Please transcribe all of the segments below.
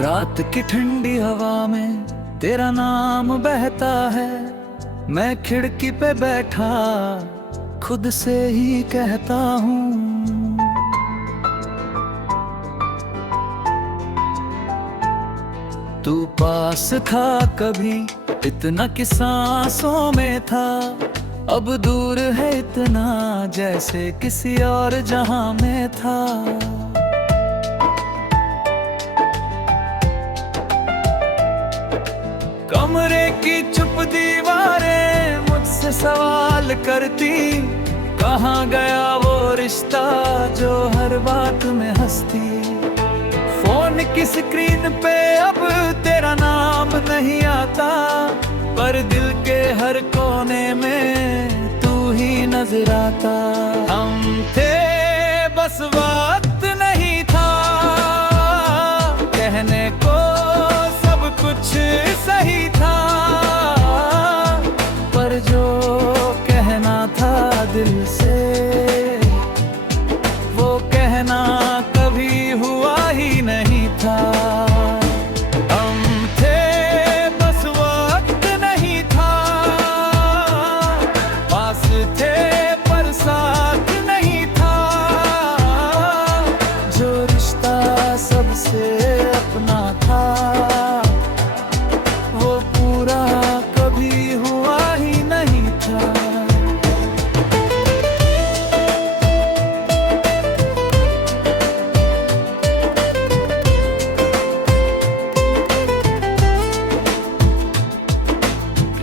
रात की ठंडी हवा में तेरा नाम बहता है। मैं खिड़की पे बैठा खुद से ही कहता हूँ, तू पास था कभी इतना कि सांसों में था, अब दूर है इतना जैसे किसी और जहां में था। कमरे की चुप दीवारें मुझसे सवाल करती, कहाँ गया वो रिश्ता जो हर बात में हंसती। फोन की स्क्रीन पे अब तेरा नाम नहीं आता, पर दिल के हर कोने में तू ही नजर आता। हम थे बस वक्त नहीं था कहने को सब कुछ सही था, पर जो कहना था दिल से वो कहना कभी हुआ ही नहीं था। हम थे बस वक्त नहीं था, पास थे पर साथ नहीं था। जो रिश्ता सबसे अपना था वो पूरा कभी हुआ ही नहीं था।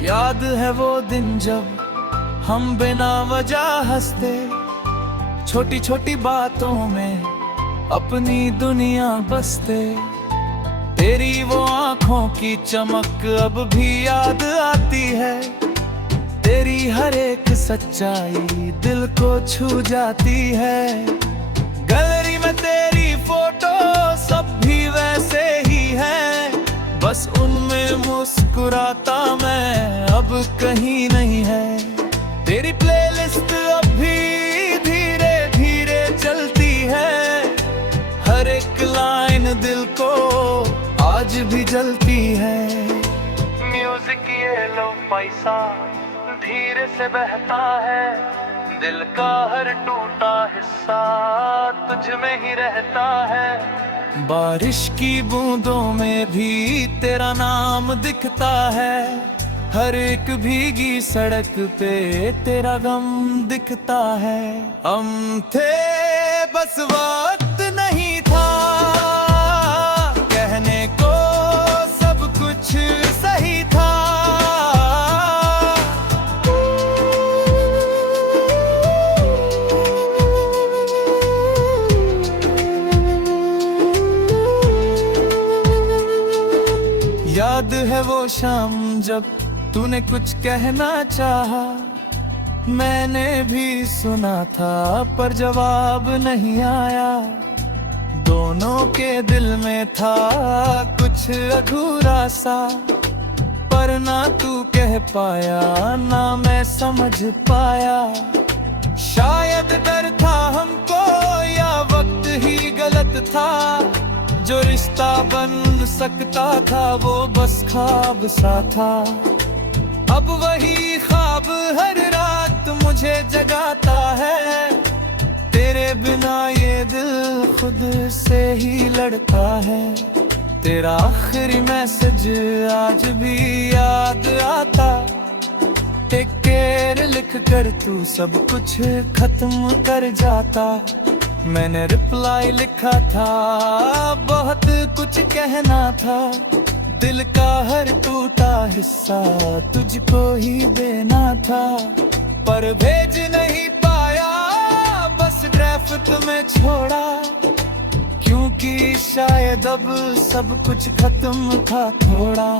याद है वो दिन जब हम बिना वजह हंसते, छोटी छोटी बातों में अपनी दुनिया बसते। तेरी वो आंखों की चमक अब भी याद आती है, तेरी हर एक सच्चाई दिल को छू जाती है। गैलरी में तेरी फोटो सब भी वैसे ही है, बस उनमें मुस्कुराता मैं अब कहीं नहीं है। तेरी प्लेलिस्ट अब भी धीरे धीरे चलती है, हर एक लाइन दिल को आज भी जलती है। म्यूजिक ये लो पैसा धीरे से बहता है, दिल का हर टूटा हिस्सा तुझ में ही रहता है। बारिश की बूंदों में भी तेरा नाम दिखता है, हर एक भीगी सड़क पे तेरा गम दिखता है। हम थे बस वक्त नहीं था कहने को सब कुछ सही था। याद है वो शाम जब तूने कुछ कहना चाहा, मैंने भी सुना था पर जवाब नहीं आया। दोनों के दिल में था कुछ अधूरा सा, पर ना तू कह पाया ना मैं समझ पाया। शायद डर था हमको या वक्त ही गलत था, जो रिश्ता बन सकता था वो बस ख्वाब सा था। अब वही ख्वाब हर रात मुझे जगाता है, तेरे बिना ये दिल खुद से ही लड़ता है। तेरा आखिरी मैसेज आज भी याद आता, टेक केयर लिख कर तू सब कुछ खत्म कर जाता। मैंने रिप्लाई लिखा था, बहुत कुछ कहना था, दिल का हर टूटा हिस्सा तुझको ही देना था। पर भेज नहीं पाया, बस ड्राफ्ट में छोड़ा, क्योंकि शायद अब सब कुछ खत्म था थोड़ा।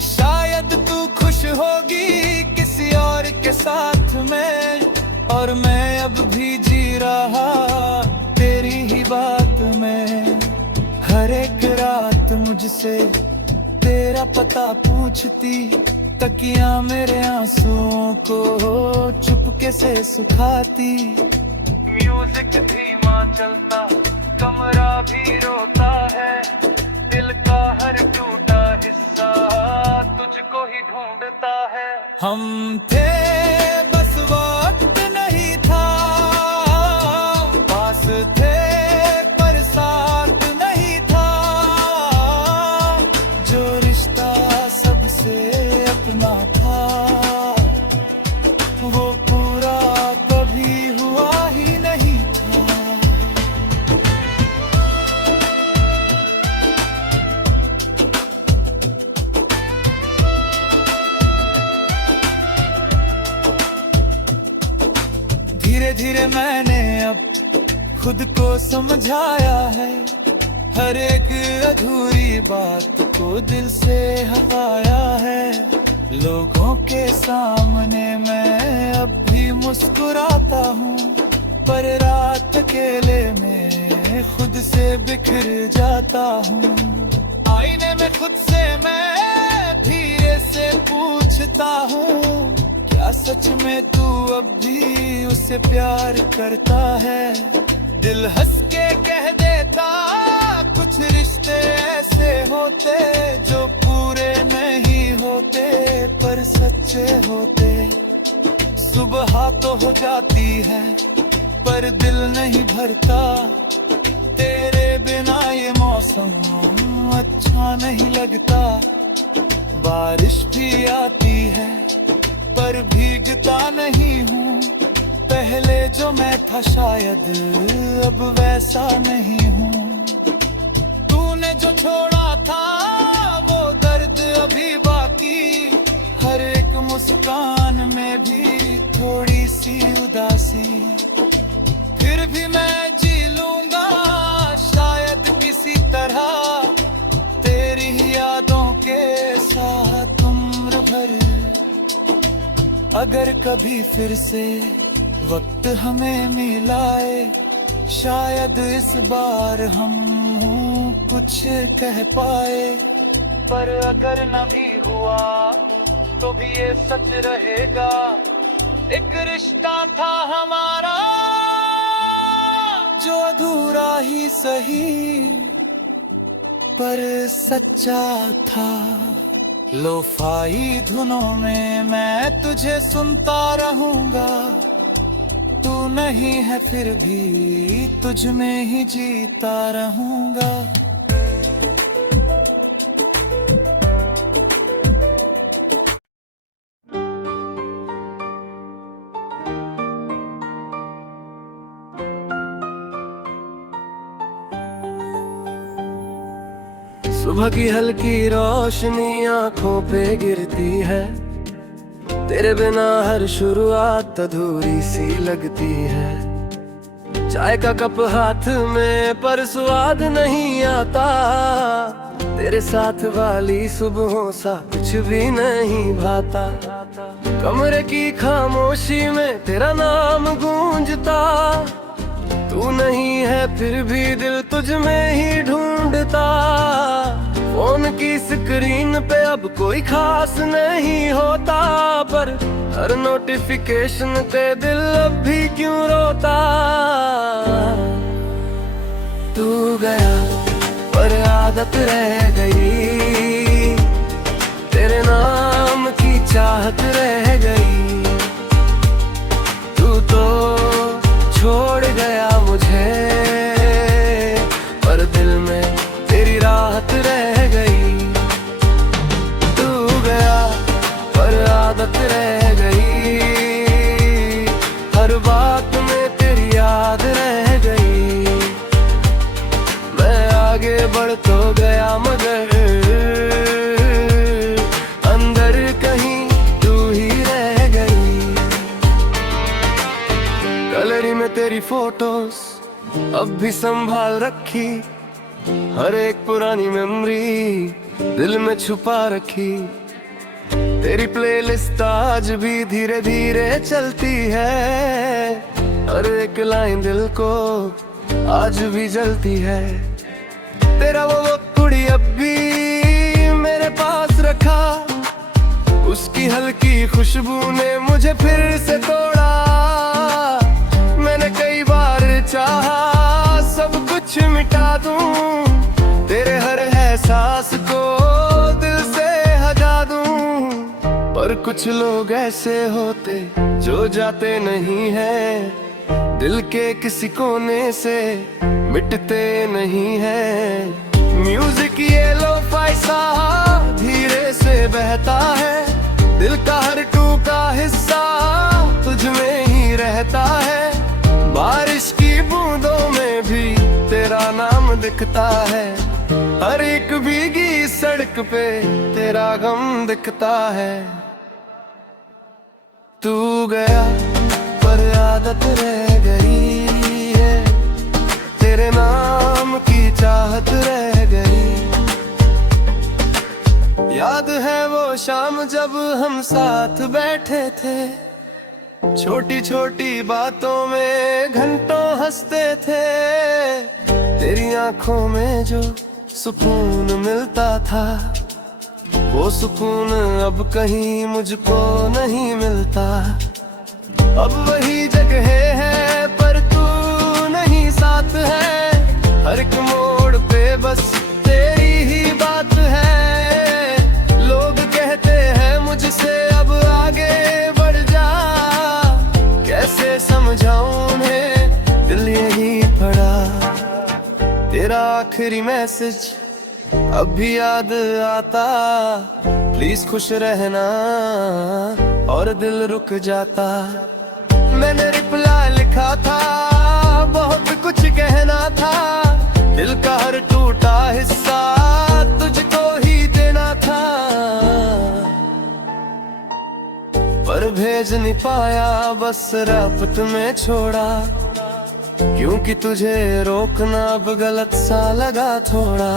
शायद तू खुश होगी किसी और के साथ में, और मैं अब भी जी रहा तेरी ही बात में। हर एक रात मुझसे तेरा पता पूछती, तकिया मेरे आंसुओं को चुपके से सुखाती। म्यूजिक धीमा चलता, कमरा भी रोता है, दिल का हर टूटा हिस्सा तुझको ही ढूंढता है। हम थे बस वक्त नहीं था, पास थे पर साथ नहीं था। जो रिश्ता सबसे अपना था वो पूरा कभी हुआ ही नहीं था। धीरे धीरे मैंने अब खुद को समझाया है, हर एक अधूरी बात को दिल से हटाया है। लोगों के सामने मैं अब भी मुस्कुराता हूँ, पर रात अकेले में खुद से बिखर जाता हूँ। आईने में खुद से मैं धीरे से पूछता हूँ, क्या सच में तू अब भी उससे प्यार करता है? दिल हंस के कह देता कुछ रिश्ते ऐसे होते जो पूरे नहीं होते पर सच्चे होते। सुबह तो हो जाती है पर दिल नहीं भरता, तेरे बिना ये मौसम अच्छा नहीं लगता। बारिश भी आती है पर भीगता नहीं हूँ, पहले जो मैं था शायद अब वैसा नहीं हूँ। तूने जो छोड़ा था वो दर्द अभी बाकी, हर एक मुस्कान में भी थोड़ी सी उदासी। फिर भी मैं जी लूंगा शायद किसी तरह, तेरी ही यादों के साथ उम्र भर। अगर कभी फिर से वक्त हमें मिलाए, शायद इस बार हम कुछ कह पाए। पर अगर न भी हुआ तो भी ये सच रहेगा, एक रिश्ता था हमारा जो अधूरा ही सही पर सच्चा था। लोफाई धुनों में मैं तुझे सुनता रहूंगा, तू नहीं है फिर भी तुझ में ही जीता रहूंगा। सुबह की हल्की रोशनी आंखों पे गिरती है, तेरे बिना हर शुरुआत अधूरी सी लगती है। चाय का कप हाथ में पर स्वाद नहीं आता, तेरे साथ वाली सुबहों सा कुछ भी नहीं भाता। कमरे की खामोशी में तेरा नाम गूंजता, तू नहीं है फिर भी दिल तुझ में ही ढूंढता। फोन की स्क्रीन पे अब कोई खास नहीं होता, पर हर नोटिफिकेशन पे दिल अब भी क्यों रोता। तू गया पर आदत रह गई, तेरे नाम की चाहत रह गई। तू तो छोड़ गया मुझे पर दिल में तेरी राहत रह गई। तू गया पर आदत रह गई, हर बात में तेरी याद रह गई। मैं आगे बढ़ तो गया मगर अंदर कहीं तू ही रह गई। गैलरी में तेरी फोटोज अब भी संभाल रखी, हर एक पुरानी मेमोरी दिल में छुपा रखी। तेरी प्लेलिस्ट आज भी धीरे धीरे चलती है, हर एक लाइन दिल को आज भी जलती है। तेरा वो कुड़ी अब भी मेरे पास रखा, उसकी हल्की खुशबू ने मुझे फिर से तोड़ा। मैंने कई बार चाहा सब कुछ मिटा दूं, तेरे हर एहसास को दिल से हटा दूं। पर कुछ लोग ऐसे होते जो जाते नहीं हैं, दिल के किसी कोने से मिटते नहीं हैं। म्यूजिक ये लो-फाई सा धीरे से बहता है, दिल का हर टूटा हिस्सा तुझ में ही रहता है। बारिश की बूंदों में भी तेरा नाम दिखता है, हर एक भीगी सड़क पे तेरा गम दिखता है। तू गया पर आदत रह गई है, तेरे नाम की चाहत रह गई। याद है वो शाम जब हम साथ बैठे थे, छोटी छोटी बातों में घंटों हंसते थे। तेरी आंखों में जो सुकून मिलता था, वो सुकून अब कहीं मुझको नहीं मिलता। अब वही जगह है पर तू नहीं साथ है, हर एक मोड़ पे बस तेरी ही बात है। लोग कहते हैं मुझसे अब आगे बढ़ जा, कैसे समझाऊं उन्हें दिल यही पड़ा। तेरा आखिरी मैसेज अब भी याद आता, प्लीज खुश रहना, और दिल रुक जाता। मैंने रिप्लाई लिखा था, बहुत कुछ कहना था, दिल का हर टूटा हिस्सा तुझको ही देना था। पर भेज नहीं पाया, बस रापत में छोड़ा, क्योंकि तुझे रोकना अब गलत सा लगा थोड़ा।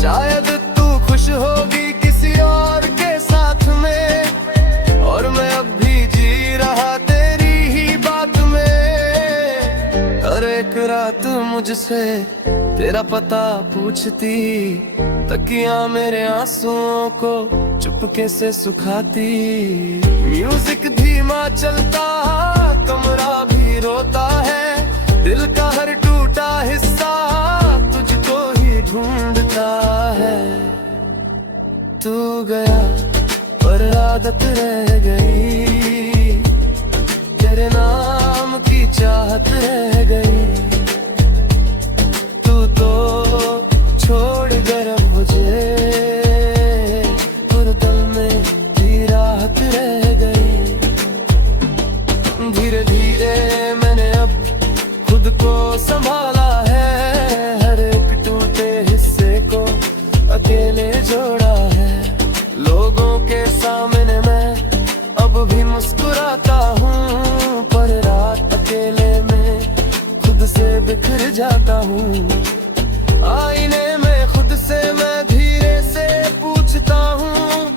शायद तू खुश होगी किसी और के साथ में, और मैं अब भी जी रहा तेरी ही बात में। हर एक रात मुझसे तेरा पता पूछती, तकिया मेरे आंसुओं को चुपके से सुखाती। म्यूजिक धीमा चलता, कमरा भी रोता है, दिल का हर टूटा हिस्सा तुझको ही ढूंढता है। तू गया पर आदत रह गई, तेरे नाम की चाहत रह गई। तू तो छोड़ कर मुझे, पर दिल में भी राहत रह गई। धीरे धीरे मैंने अब खुद को संभाला है, हर एक टूटे हिस्से को अकेले जोड़ा है। लोगों के सामने मैं अब भी मुस्कुराता हूँ, पर रात अकेले में खुद से बिखर जाता हूँ। आईने में खुद से मैं धीरे से पूछता हूँ,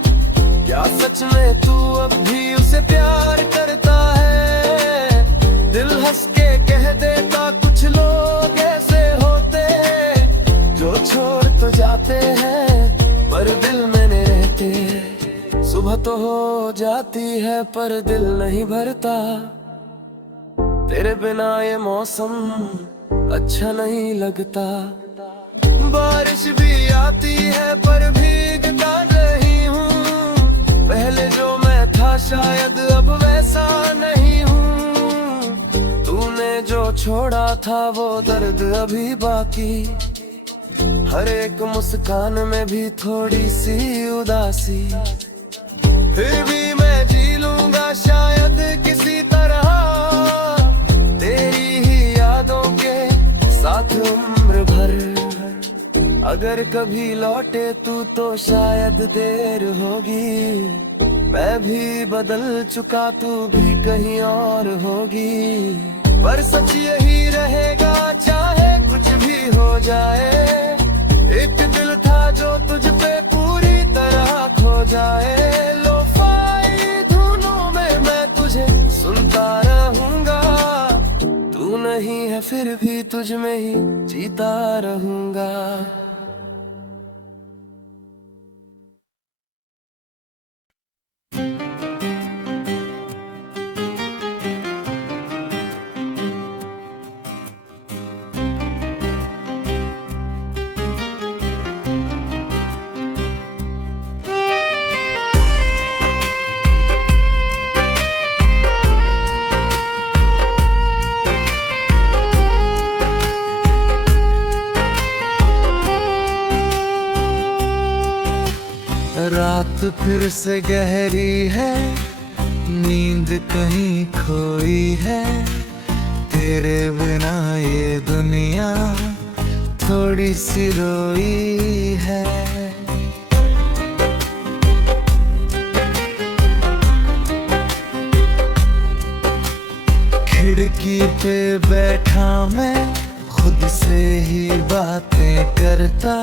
क्या सच में तू अब भी उसे प्यार करता है? दिल हंस के कह देता, कुछ लोग ऐसे होते जो छोड़ तो जाते हैं पर दिल में नहीं रहते। सुबह तो हो जाती है पर दिल नहीं भरता, तेरे बिना ये मौसम अच्छा नहीं लगता। बारिश भी आती है पर भीगता नहीं हूँ, पहले जो मैं था शायद अब वैसा नहीं हूँ। तूने जो छोड़ा था वो दर्द अभी बाकी, हर एक मुस्कान में भी थोड़ी सी उदासी। फिर भी मैं जी लूंगा शायद किसी तरह, तेरी ही यादों के साथ उम्र भर। अगर कभी लौटे तू तो शायद देर होगी, मैं भी बदल चुका तू भी कहीं और होगी। पर सच यही रहेगा चाहे कुछ भी हो जाए, एक दिल था जो तुझ पे पूरी तरह खो जाए। लो-फाई धुनों में मैं तुझे सुनता रहूंगा, तू नहीं है फिर भी तुझ में ही जीता रहूंगा। फिर से गहरी है, नींद कहीं खोई है। तेरे बिना ये दुनिया थोड़ी सी रोई है। खिड़की पे बैठा मैं खुद से ही बातें करता,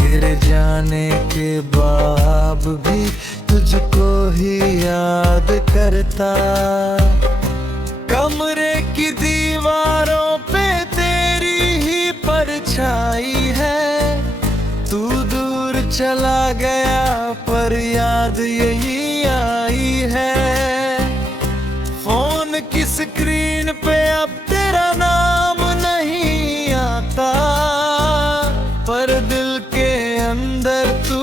गिर जाने के बाद भी तुझको ही याद करता। कमरे की दीवारों पे तेरी ही परछाई है, तू दूर चला गया पर याद यही आई है। फोन की स्क्रीन पे अब तेरा नाम नहीं आता, पर दिल के अंदर तू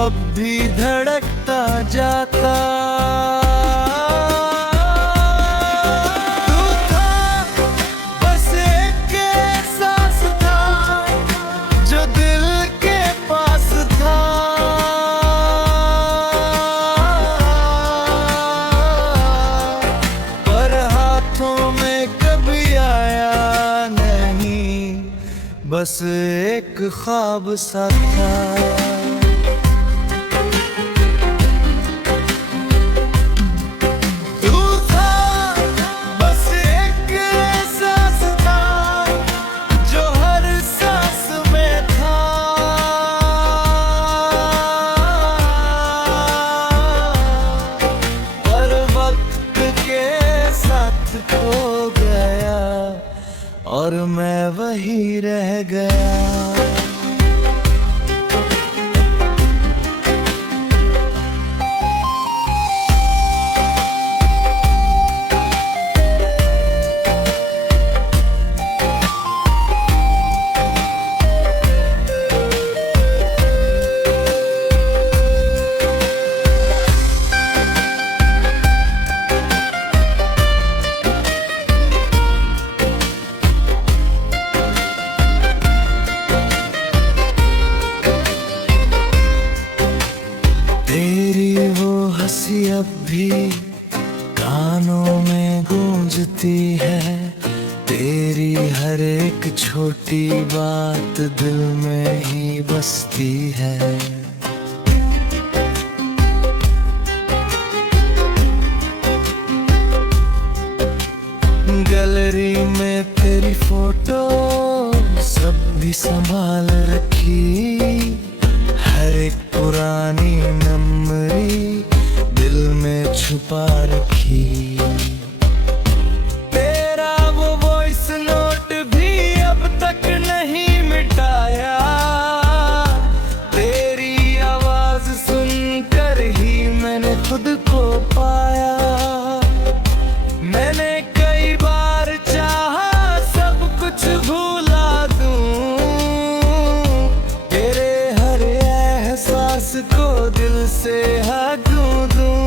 अब भी धड़कता जाता। तू था बस एक एहसास था जो दिल के पास था, पर हाथों में कभी आया नहीं, बस एक ख्वाब सा था। खो गया और मैं वही रह गया। तेरी वो हंसी अब भी कानों में गूंजती है, तेरी हर एक छोटी बात दिल में ही बसती है। गैलरी में तेरी फोटो सब भी संभाल रखी, हर एक पुरानी मेमोरी दिल में छुपा रखी। तेरा वो वॉइस नोट भी अब तक नहीं मिटाया, तेरी आवाज सुनकर ही मैंने खुद को पाया। मैंने कई बार चाहा सब कुछ भुला दूं, तेरे हर एहसास को दिल से हटा दूं,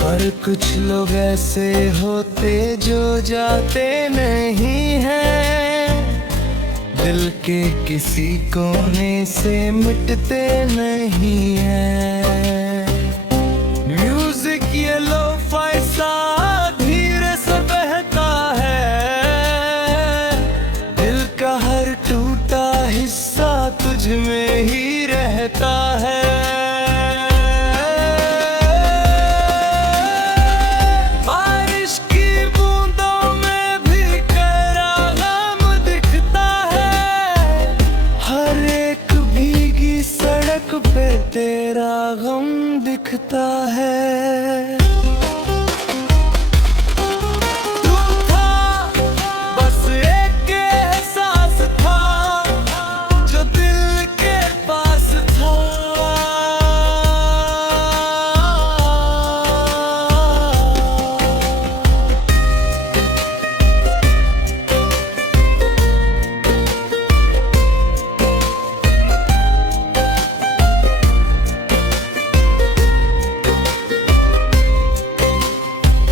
पर कुछ लोग ऐसे होते जो जाते नहीं हैं, दिल के किसी कोने से मिटते नहीं हैं। म्यूजिक ये लो-फाई सा धीरे से बहता है, दिल का हर टूटा हिस्सा तुझ में ही रहता है। बारिश की बूंदों में भी तेरा गम दिखता है, हर एक भीगी सड़क पे तेरा गम दिखता है।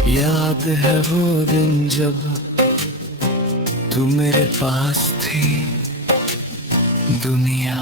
याद है वो दिन जब तू मेरे पास थी, दुनिया